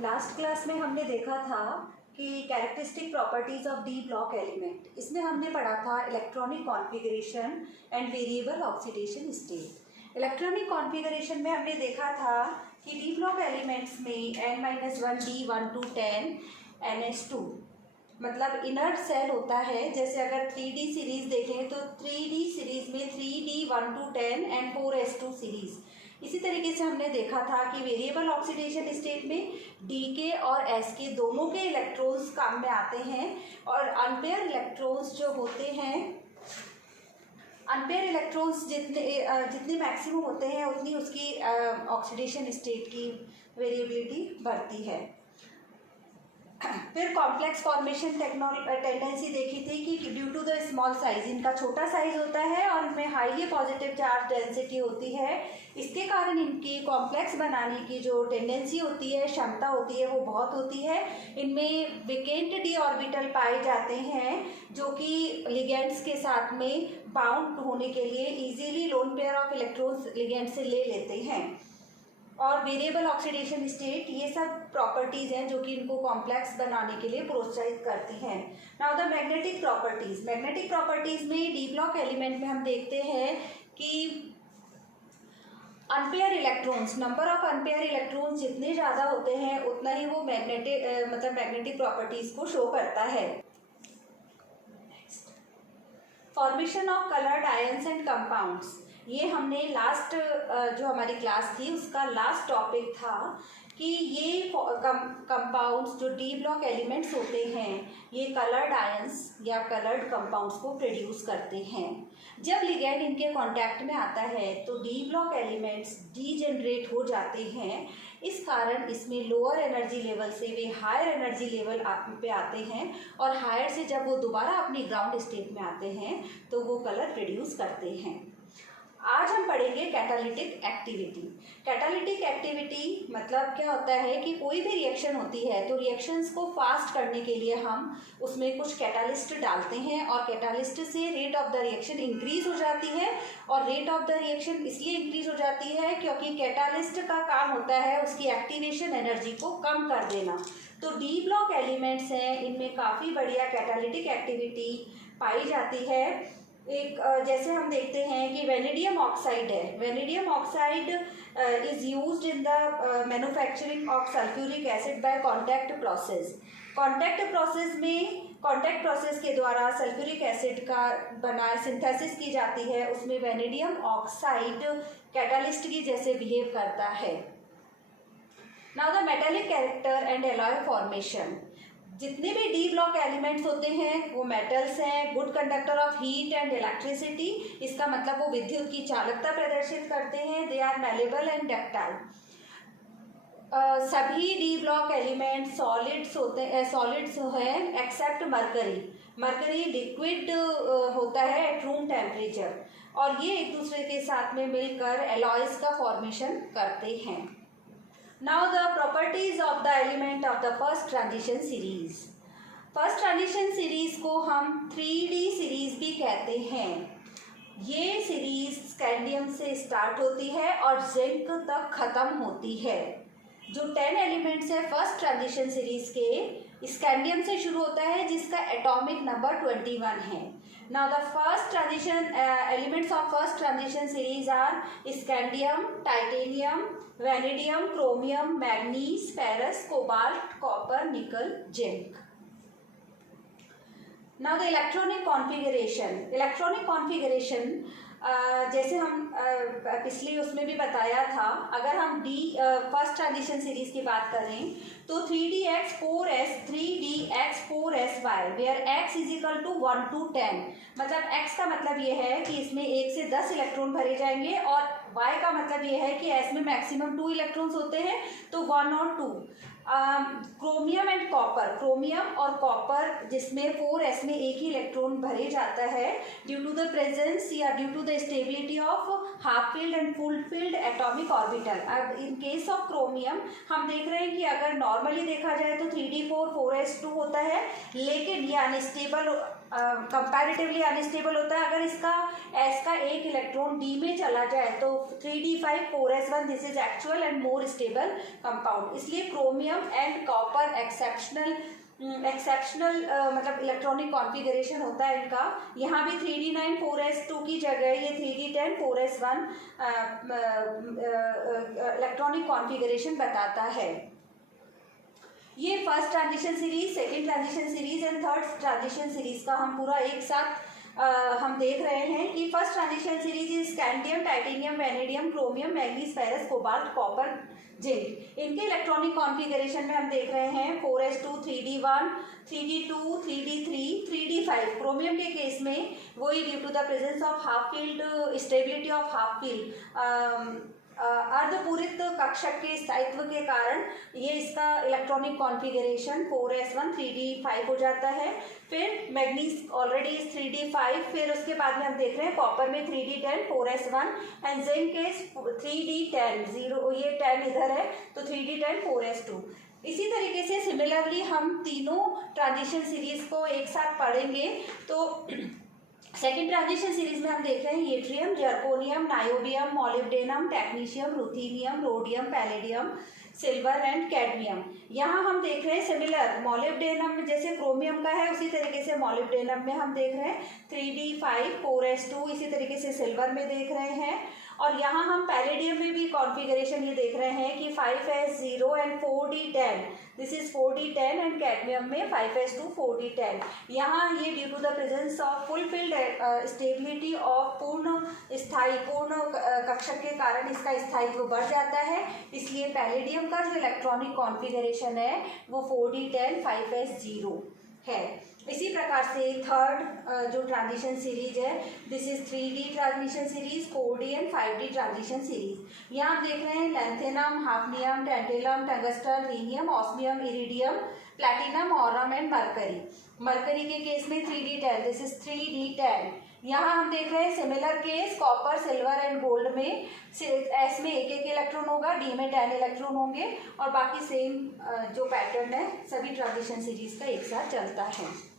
Last class में हमने देखा था कि characteristic properties of D block element, इसमें हमने पढ़ा था electronic configuration and variable oxidation state. Electronic configuration में हमने देखा था कि डी ब्लॉक एलिमेंट्स में n-1 D1 to 10 NH2 मतलब इनर्ट सेल होता है। जैसे अगर 3D सीरीज देखें तो 3D सीरीज में 3D1 to 10 and 4s2 series. इसी तरीके से हमने देखा था कि वेरिएबल ऑक्सीडेशन स्टेट में डी के और एस के दोनों के इलेक्ट्रॉन्स काम में आते हैं और अनपेयर इलेक्ट्रॉन्स जो होते हैं, अनपेयर इलेक्ट्रॉन्स जितने मैक्सिमम होते हैं उतनी उसकी ऑक्सीडेशन स्टेट की वेरिएबिलिटी बढ़ती है। फिर कॉम्प्लेक्स फॉर्मेशन टेंडेंसी देखी थी कि due to the small size, इनका छोटा साइज होता है और इनमें हाईली पॉजिटिव चार्ज डेंसिटी होती है, इसके कारण इनकी कॉम्प्लेक्स बनाने की जो टेंडेंसी होती है, क्षमता होती है, वो बहुत होती है। इनमें वेकेंट डी ऑर्बिटल पाए जाते हैं जो कि लिगेंड्स के साथ में बाउंड होने के लिए easily lone pair of electrons ligand से ले लेते हैं। और वेरिएबल ऑक्सीडेशन स्टेट, ये सब प्रॉपर्टीज़ हैं जो कि इनको कॉम्प्लेक्स बनाने के लिए प्रोत्साहित करती हैं। Now the magnetic properties, magnetic properties में डी ब्लॉक एलिमेंट में हम देखते हैं कि unpaired electrons, number of unpaired electrons जितने ज़्यादा होते हैं उतना ही वो मैग्नेटिक प्रॉपर्टीज़ को शो करता है। Formation of coloured ions and compounds, ये हमने लास्ट जो हमारी क्लास थी उसका लास्ट टॉपिक था कि ये कंपाउंड्स जो डी ब्लॉक एलिमेंट्स होते हैं ये कलर्ड आयंस या कलर्ड कंपाउंड्स को प्रोड्यूस करते हैं। जब लिगेंड इनके कांटेक्ट में आता है तो डी ब्लॉक एलिमेंट्स डीजेनरेट हो जाते हैं। इस कारण इसमें लोअर एनर्जी लेवल से वे हायर एनर्जी लेवल पे आते हैं और हायर से जब वो दोबारा अपनी ग्राउंड स्टेट में आते हैं तो वो कलर प्रोड्यूस करते हैं। आज हम पढ़ेंगे कैटालिटिक एक्टिविटी। कैटालिटिक एक्टिविटी मतलब क्या होता है कि कोई भी रिएक्शन होती है तो रिएक्शंस को फास्ट करने के लिए हम उसमें कुछ कैटालिस्ट डालते हैं और कैटालिस्ट से rate of the reaction increase हो जाती है। और रेट ऑफ द रिएक्शन इसलिए इंक्रीज हो जाती है क्योंकि कैटालिस्ट का काम होता है उसकी एक्टिवेशन एनर्जी को कम कर देना। तो डी ब्लॉक एलिमेंट्स हैं, इनमें काफ़ी बढ़िया कैटालिटिक एक्टिविटी पाई जाती है। एक जैसे हम देखते हैं कि वेनेडियम ऑक्साइड है, vanadium oxide is used in the manufacturing of sulphuric acid by contact process. Contact process में, कॉन्टैक्ट प्रोसेस के द्वारा सल्फ्यूरिक एसिड का सिंथेसिस की जाती है, उसमें वेनेडियम ऑक्साइड कैटालिस्ट की जैसे बिहेव करता है। Now the metallic character and alloy formation, जितने भी डी ब्लॉक एलिमेंट्स होते हैं वो मेटल्स हैं, good conductor of heat and electricity, इसका मतलब वो विद्युत की चालकता प्रदर्शित करते हैं। They are malleable and ductile. सभी डी ब्लॉक एलिमेंट सॉलिड्स होते हैं, सॉलिड्स हैं एक्सेप्ट मरकरी। मरकरी लिक्विड होता है एट रूम टेम्परेचर और ये एक दूसरे के साथ में मिलकर एलॉयज का फॉर्मेशन करते हैं। Now the properties of the element of the first transition series. First transition series को हम 3D सीरीज भी कहते हैं। ये सीरीज स्कैंडियम से स्टार्ट होती है और जिंक तक खत्म होती है। जो 10 एलिमेंट्स है फर्स्ट ट्रांजिशन सीरीज के, स्कैंडियम से शुरू होता है जिसका एटॉमिक नंबर 21 है। Now the first transition elements of first transition series are scandium, titanium, vanadium, chromium, manganese, ferrous, cobalt, copper, nickel, zinc. Now the electronic configuration. Electronic configuration जैसे हम पिछली उसमें भी बताया था, अगर हम फर्स्ट ट्रांजिशन सीरीज की बात करें तो 3dx 4s 3dx 4sy where x is equal to 1 to 10। मतलब x का मतलब ये है कि इसमें 1 से 10 इलेक्ट्रॉन भरे जाएंगे और y का मतलब ये है कि s में मैक्सिमम 2 इलेक्ट्रॉन्स होते हैं तो 1 और 2। क्रोमियम एंड कॉपर, क्रोमियम और कॉपर जिसमें 4s में एक ही इलेक्ट्रॉन भरे जाता है ड्यू टू द प्रेजेंस या due to the stability of half filled and full filled atomic orbital. अब इन केस ऑफ क्रोमियम हम देख रहे हैं कि अगर नॉर्मली देखा जाए तो 3d4 4s2 होता है, लेकिन ये अनस्टेबल कंपैरेटिवली अनस्टेबल होता है। अगर इसका S का एक इलेक्ट्रॉन D में चला जाए तो 3d5 4s1 this is actual and more stable compound. इसलिए क्रोमियम एंड कॉपर एक्सेप्शनल मतलब इलेक्ट्रॉनिक कॉन्फ़िगरेशन होता है इनका। यहाँ भी 3d9 4s2 की जगह ये 3d10 4s1 इलेक्ट्रॉनिक कॉन्फ़िगरेशन बताता है। ये first transition series, second transition series and third transition series का हम पूरा एक साथ हम देख रहे हैं कि first transition series is scandium, titanium, vanadium, chromium, manganese, ferrous, cobalt, copper, zinc. इनके इलेक्ट्रॉनिक कॉन्फ़िगरेशन में हम देख रहे हैं 4s2 3d1 3d2 3d3 3d5। Chromium के केस में वही due to the presence of half field, stability of half field, अर्धपूरित कक्षक के स्थायित्व के कारण ये इसका इलेक्ट्रॉनिक कॉन्फ़िगरेशन 4s1 3d5 हो जाता है। फिर मैग्नीज ऑलरेडी 3d5, फिर उसके बाद में हम देख रहे हैं कॉपर में 3d10 4s1 and zinc case 3d10 0, ये 10 इधर है तो 3d10 4s2। इसी तरीके से सिमिलरली हम तीनों ट्रांजिशन सीरीज को एक साथ पढ़ेंगे। तो सेकेंड ट्रांजिशन सीरीज में हम देख रहे हैं yttrium, zirconium, niobium, molybdenum, technetium, ruthenium, rhodium, palladium, silver and cadmium. यहाँ हम देख रहे हैं सिमिलर मॉलिब्डेनम में जैसे क्रोमियम का है उसी तरीके से मॉलिब्डेनम में हम देख रहे हैं 3d5 4s2, इसी तरीके से सिल्वर में देख रहे हैं। और यहाँ हम पैलेडियम में भी कॉन्फ़िगरेशन ये देख रहे हैं कि 5s0 and 4d10, this is 4d10 and cadmium में 5s2 4d10। यहाँ ये due to the presence of full filled stability of पूर्ण कक्षक के कारण इसका स्थायित्व बढ़ जाता है। इसलिए पैलेडियम का जो इलेक्ट्रॉनिक कॉन्फ़िगरेशन है वो 4d10 5s0 है। इसी प्रकार से थर्ड जो ट्रांजिशन सीरीज है this is 3d transition series, 4d and 5d transition series. यहाँ आप देख रहे हैं lanthanum, hafnium, tantalum, tungsten, rhenium, osmium, iridium, platinum, Aurum and mercury. Mercury के केस में 3d10, दिस इज 3d10। यहाँ हम देख रहे हैं similar case copper, silver and gold में S में एक इलेक्ट्रॉन होगा, D में 10 इलेक्ट्रॉन होंगे और बाकी सेम जो पैटर्न है सभी ट्रांजिशन सीरीज का एक साथ चलता है।